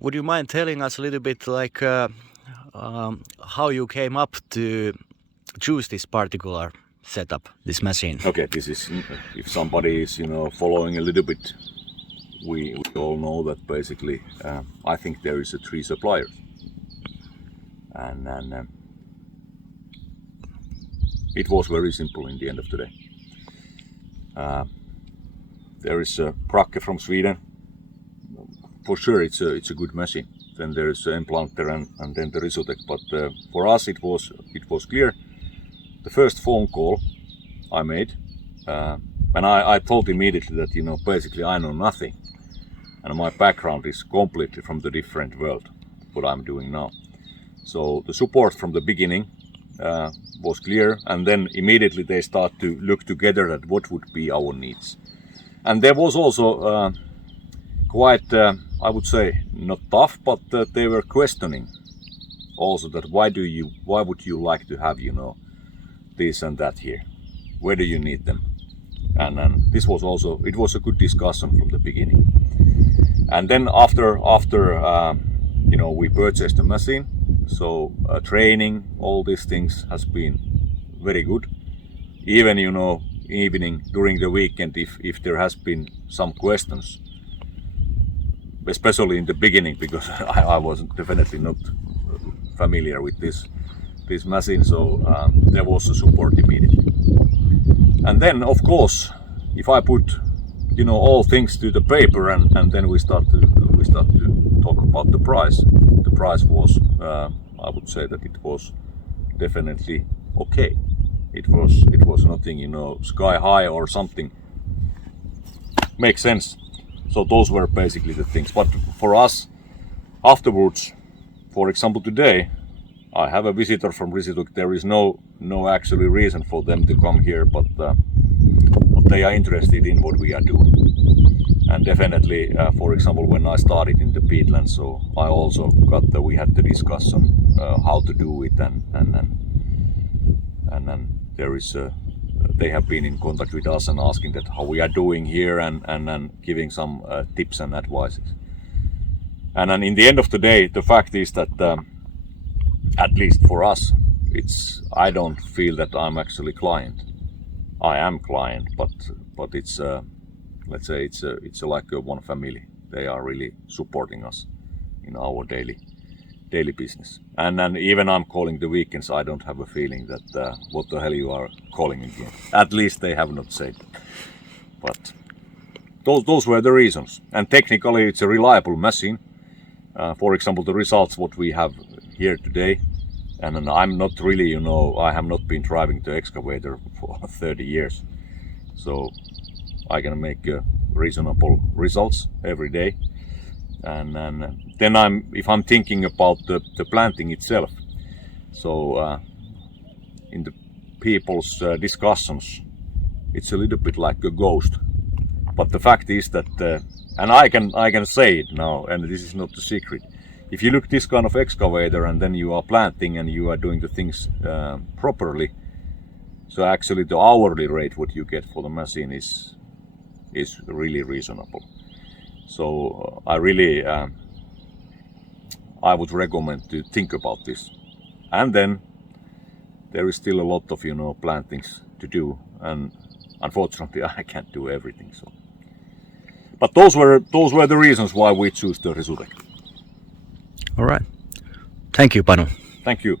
would you mind telling us a little bit like how you came up to choose this particular setup, this machine? Okay, this is, if somebody is, following a little bit, we all know that basically, I think there is 3 suppliers. And it was very simple in the end of the day. There is a Bracke from Sweden. For sure, it's a good machine. Then there is Implanter and then the Risutec. But for us, it was clear. The first phone call I made, and I told immediately that basically I know nothing, and my background is completely from the different world what I'm doing now. So the support from the beginning was clear, and then immediately they start to look together at what would be our needs. And there was also quite, I would say, not tough, but they were questioning also that why would you like to have this and that here? Where do you need them? And this was also, it was a good discussion from the beginning. And then after we purchased the machine, so training, all these things has been very good. Even evening during the weekend, if there has been some questions, especially in the beginning, because I was definitely not familiar with this machine, so there was a support immediately. And then of course, if I put all things to the paper and then we start to talk about the price. The price was, I would say that it was definitely okay. It was nothing sky high or something. Makes sense. So those were basically the things. But for us, afterwards, for example, today, I have a visitor from Risutec. There is no actually reason for them to come here, but they are interested in what we are doing. And definitely, for example, when I started in the peatland, so I also we had the discussion how to do it, and then there is they have been in contact with us and asking that how we are doing here, and giving some tips and advices. And then in the end of the day, the fact is that at least for us, I don't feel that I'm actually client. I am client, but it's let's say it's like one family. They are really supporting us in our daily business. And then even I'm calling the weekends, I don't have a feeling that what the hell you are calling again. At least they have not said. But those were the reasons. And technically, it's a reliable machine. For example, the results what we have here today. And then I'm not really, I have not been driving the excavator for 30 years. So I can make reasonable results every day. And then if I'm thinking about the planting itself, so in the people's discussions, it's a little bit like a ghost. But the fact is that, and I can say it now, and this is not a secret. If you look this kind of excavator and then you are planting and you are doing the things properly, so actually the hourly rate what you get for the machine is really reasonable. So I really I would recommend to think about this. And then there is still a lot of plantings to do, and unfortunately I can't do everything. So, but those were the reasons why we choose the Risutec. All right. Thank you, Panu. Thank you.